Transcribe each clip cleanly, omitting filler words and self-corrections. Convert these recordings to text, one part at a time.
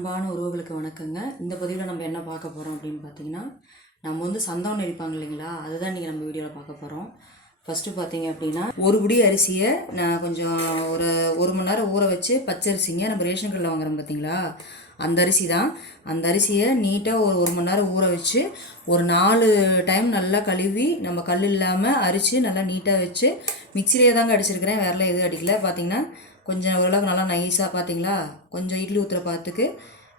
அன்பான உறவுகளுக்கு வணக்கங்க. இந்த பதிவில் நம்ம என்ன பார்க்க போகிறோம் அப்படின்னு பார்த்தீங்கன்னா, நம்ம வந்து சந்தனம் நெரிப்பாங்க இல்லைங்களா, அதுதான் நீங்கள் நம்ம வீடியோவில் பார்க்க போகிறோம். ஃபஸ்ட்டு பார்த்தீங்க அப்படின்னா, ஒரு புடி அரிசியை நான் கொஞ்சம் ஒரு மணி நேரம் ஊற வச்சு, பச்சரிசிங்க நம்ம ரேஷன் கடையில் வாங்குறோம் பார்த்தீங்களா, அந்த அரிசி தான். அந்த அரிசியை நீட்டாக ஒரு மணி நேரம் ஊற வச்சு, ஒரு 4 டைம் நல்லா கழுவி, நம்ம கல் இல்லாமல் அரித்து நல்லா நீட்டாக வச்சு, மிக்சிலேயே தாங்க அடிச்சிருக்கிறேன், வேறெல்லாம் எதுவும் அடிக்கல. பார்த்தீங்கன்னா கொஞ்சம் ஓரளவுக்கு நல்லா நைஸாக பார்த்தீங்களா, கொஞ்சம் இட்லி ஊற்றுற பார்த்துக்கு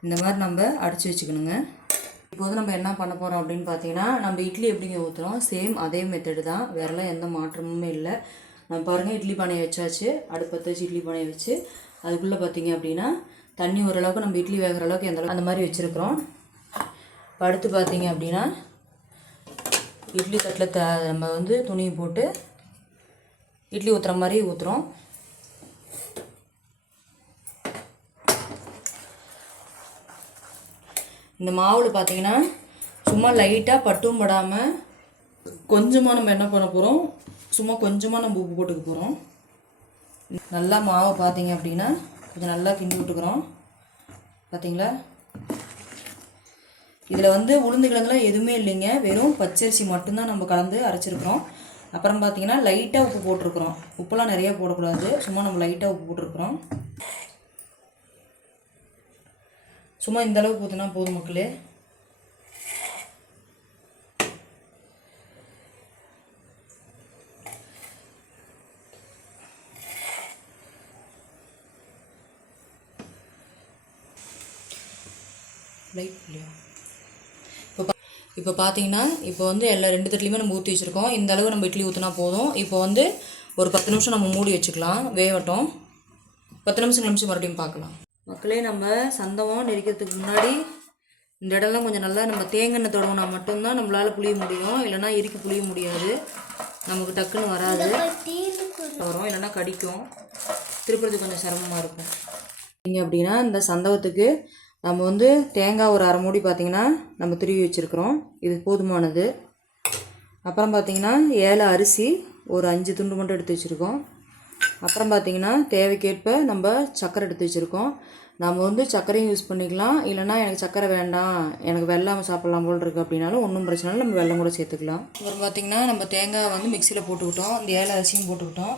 இந்த மாதிரி நம்ம அடித்து வச்சுக்கணுங்க. இப்போ வந்து நம்ம என்ன பண்ண போகிறோம் அப்படின்னு பார்த்தீங்கன்னா, நம்ம இட்லி எப்படிங்க ஊற்றுறோம், சேம் அதே மெத்தடு தான், வேறெல்லாம் எந்த மாற்றமுமே இல்லை. நம்ம பாருங்கள், இட்லி பானையை வச்சாச்சு, அடுப்பத்தை வச்சு இட்லி பானையை வச்சு அதுக்குள்ளே பார்த்தீங்க அப்படின்னா தண்ணி ஓரளவுக்கு நம்ம இட்லி வேகிற அளவுக்கு அந்த மாதிரி வச்சுருக்குறோம். இப்போ அடுத்து பார்த்தீங்க அப்படின்னா இட்லி தட்டில் நம்ம வந்து துணியை போட்டு இட்லி ஊற்றுற மாதிரி ஊற்றுறோம். இந்த மாவில் பார்த்தீங்கன்னா சும்மா லைட்டாக பட்டும் படாமல் கொஞ்சமாக நம்ம என்ன பண்ண போகிறோம், சும்மா கொஞ்சமாக நம்ம உப்பு போட்டுக்க போகிறோம். நல்லா மாவை பார்த்தீங்க அப்படின்னா கொஞ்சம் நல்லா கிண்டி விட்டுக்கிறோம். பார்த்தீங்களா, இதில் வந்து உளுந்து கிழங்குலாம் எதுவுமே இல்லைங்க, வெறும் பச்சரிசி மட்டும்தான் நம்ம கலந்து அரைச்சிருக்கிறோம். அப்புறம் பார்த்தீங்கன்னா லைட்டாக உப்பு போட்டிருக்கிறோம். உப்புலாம் நிறையா போடக்கூடாது, சும்மா நம்ம லைட்டாக உப்பு போட்டிருக்கிறோம். சும்மா இந்த அளவுக்கு ஊற்றினா போதும் மக்களே. இப்போ பார்த்தீங்கன்னா இப்போ வந்து எல்லா 2 தட்டுலையுமே நம்ம ஊற்றி வச்சுருக்கோம். இந்த அளவு நம்ம இட்லி ஊற்றினா போதும். இப்போ வந்து ஒரு 10 நிமிஷம் நம்ம மூடி வச்சுக்கலாம், வேகட்டும். 10 நிமிஷம் மறுபடியும் பார்க்கலாம் மக்களே. நம்ம சந்தனம் நெரிக்கிறதுக்கு முன்னாடி இந்த இடம்லாம் கொஞ்சம் நல்லா நம்ம தேங்காய் தொடங்கினா மட்டும்தான் நம்மளால் புளிய முடியும், இல்லைனா இறுக்கி புளிய முடியாது, நமக்கு டக்குன்னு வராது, வரும், இல்லைனா கடிக்கும், திருப்புறதுக்கு கொஞ்சம் சிரமமாக இருக்கும். நீங்கள் அப்படின்னா இந்த சந்தனத்துக்கு நம்ம வந்து தேங்காய் ஒரு 1/2 மூடி பார்த்திங்கன்னா நம்ம துருவி வச்சுருக்குறோம், இது போதுமானது. அப்புறம் பார்த்திங்கன்னா 7 அரிசி ஒரு 5 துண்டு மட்டும் எடுத்து வச்சுருக்கோம். அப்புறம் பார்த்திங்கன்னா தேவைக்கேற்ப நம்ம சர்க்கரை எடுத்து வச்சுருக்கோம். நம்ம வந்து சர்க்கரையும் யூஸ் பண்ணிக்கலாம், இல்லைனா எனக்கு சர்க்கரை வேண்டாம், எனக்கு வெல்லம் சாப்பிட்லாம் போல் இருக்குது அப்படின்னாலும் ஒன்றும் பிரச்சனை இல்லை, நம்ம வெல்லம் கூட சேர்த்துக்கலாம். அப்புறம் பார்த்திங்கன்னா நம்ம தேங்காய் வந்து மிக்சியில் போட்டுக்கிட்டோம், இந்த 7 அரிசியும் போட்டுக்கிட்டோம்.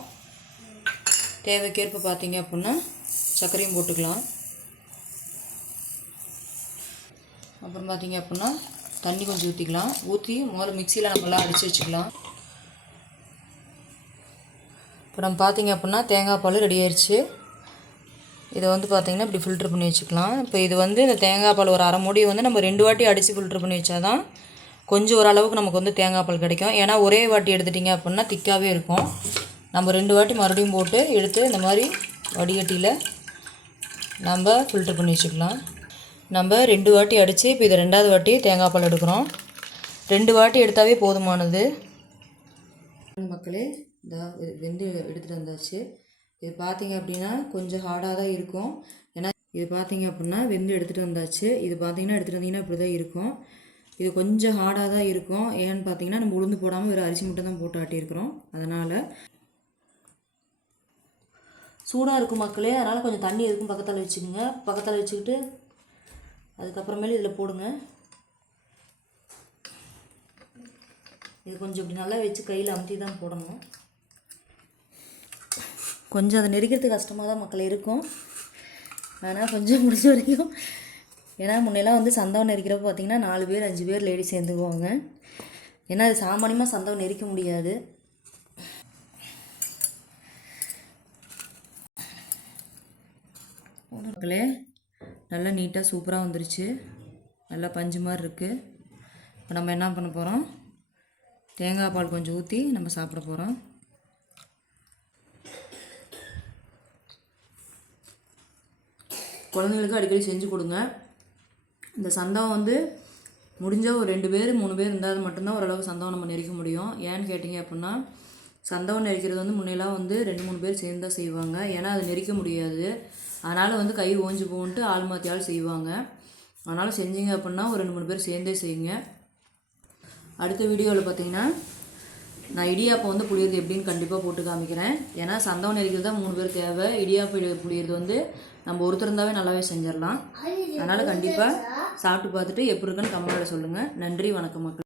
தேவைக்கேற்ப பார்த்திங்க அப்படின்னா சர்க்கரையும் போட்டுக்கலாம். அப்புறம் பார்த்திங்க அப்படின்னா தண்ணி கொஞ்சம் ஊற்றிக்கலாம், ஊற்றி முதல்ல மிக்சியில் நம்மளாம் அடித்து வச்சுக்கலாம். இப்போ நம்ம பார்த்திங்க அப்படின்னா தேங்காய் பால் ரெடி ஆயிடுச்சு. இதை வந்து பார்த்திங்கன்னா இப்படி ஃபில்ட்ரு பண்ணி வச்சுக்கலாம். இப்போ இது வந்து இந்த தேங்காய் பால் ஒரு 1/2 மூடி வந்து நம்ம 2 வாட்டி அடித்து ஃபில்ட்ரு பண்ணி வச்சா தான் கொஞ்சம் ஓரளவுக்கு நமக்கு வந்து தேங்காய் பால் கிடைக்கும். ஏன்னா ஒரே வாட்டி எடுத்துட்டிங்க அப்படின்னா திக்காகவே இருக்கும். நம்ம 2 வாட்டி மறுபடியும் போட்டு எடுத்து இந்த மாதிரி வடிகட்டியில் நம்ம ஃபில்ட்ரு பண்ணி வச்சுக்கலாம். நம்ம 2 வாட்டி அடித்து இப்போ இது 2வது வாட்டி தேங்காய் பால் எடுக்கிறோம். 2 வாட்டி எடுத்தாவே போதுமானது மக்களே. வெந்து எடுத்துகிட்டு வந்தாச்சு. இது பார்த்திங்க அப்படின்னா கொஞ்சம் ஹார்டாக தான் இருக்கும், ஏன்னா இது பார்த்திங்க அப்படின்னா வெந்து எடுத்துகிட்டு வந்தாச்சு. இது பார்த்திங்கன்னா எடுத்துகிட்டு வந்தீங்கன்னா இப்படி தான் இருக்கும். இது கொஞ்சம் ஹார்டாக தான் இருக்கும், ஏன்னு பார்த்தீங்கன்னா நம்ம உளுந்து போடாமல் வெறும் அரிசி மட்டும் தான் போட்டு ஆட்டியிருக்கிறோம், அதனால் சூடாக இருக்கும் மக்களே. அதனால் கொஞ்சம் தண்ணி இருக்கும் பக்கத்தில் வச்சுக்கோங்க. பக்கத்தில் வச்சுக்கிட்டு அதுக்கப்புறமேலே இதில் போடுங்க. இது கொஞ்சம் இப்படி நல்லா வச்சு கையில் அமுத்தி தான் போடணும். கொஞ்சம் அதை நெரிக்கிறதுக்கு கஷ்டமாக தான் மக்கள் இருக்கும், ஆனால் கொஞ்சம் முடிஞ்ச வரைக்கும். ஏன்னா முன்னெல்லாம் வந்து சந்தனம் நெரிக்கிறப்ப பார்த்திங்கன்னா 4 பேர் 5 பேர் லேடிஸ் சேர்ந்துக்குவாங்க, ஏன்னா அது சாமானியமாக சந்தனம் நெரிக்க முடியாது. மக்களே நல்லா நீட்டாக சூப்பராக வந்துருச்சு, நல்லா பஞ்சு மாதிரி இருக்குது. இப்போ நம்ம என்ன பண்ண போகிறோம், தேங்காய் பால் கொஞ்சம் ஊற்றி நம்ம சாப்பிட போகிறோம். குழந்தைங்களுக்கு அடிக்கடி செஞ்சு கொடுங்க. இந்த சந்தனம் வந்து முடிஞ்சால் ஒரு 2 பேர் 3 பேர் இருந்தால் மட்டும்தான் ஓரளவுக்கு சந்தனம் நம்ம நெரிக்க முடியும். ஏன்னு கேட்டிங்க அப்படின்னா சந்தனம் நெரிக்கிறது வந்து முன்னெல்லாம் வந்து 2-3 பேர் சேர்ந்து தான் செய்வாங்க, ஏன்னா அது நெரிக்க முடியாது. அதனால் வந்து கை ஓஞ்சி போன்ட்டு ஆள் மாற்றி ஆள் செய்வாங்க. அதனால் செஞ்சீங்க அப்படின்னா ஒரு 2-3 பேர் சேர்ந்தே செய்யுங்க. அடுத்த வீடியோவில் பார்த்திங்கன்னா நான் இடியாப்பம் வந்து புளியறது எப்படின்னு கண்டிப்பாக போட்டு காமிக்கிறேன். ஏன்னா சந்தனம் நெரிக்கிறது தான் 3 பேர் தேவை, இடியாப்பம் புளியறது வந்து நம்ம ஒருத்தர் இருந்தாவே நல்லாவே செஞ்சிடலாம். அதனால் கண்டிப்பாக சாப்பிட்டு பார்த்துட்டு எப்படி இருக்குன்னு கமெண்ட்டில் சொல்லுங்கள். நன்றி, வணக்கம் மக்கள்.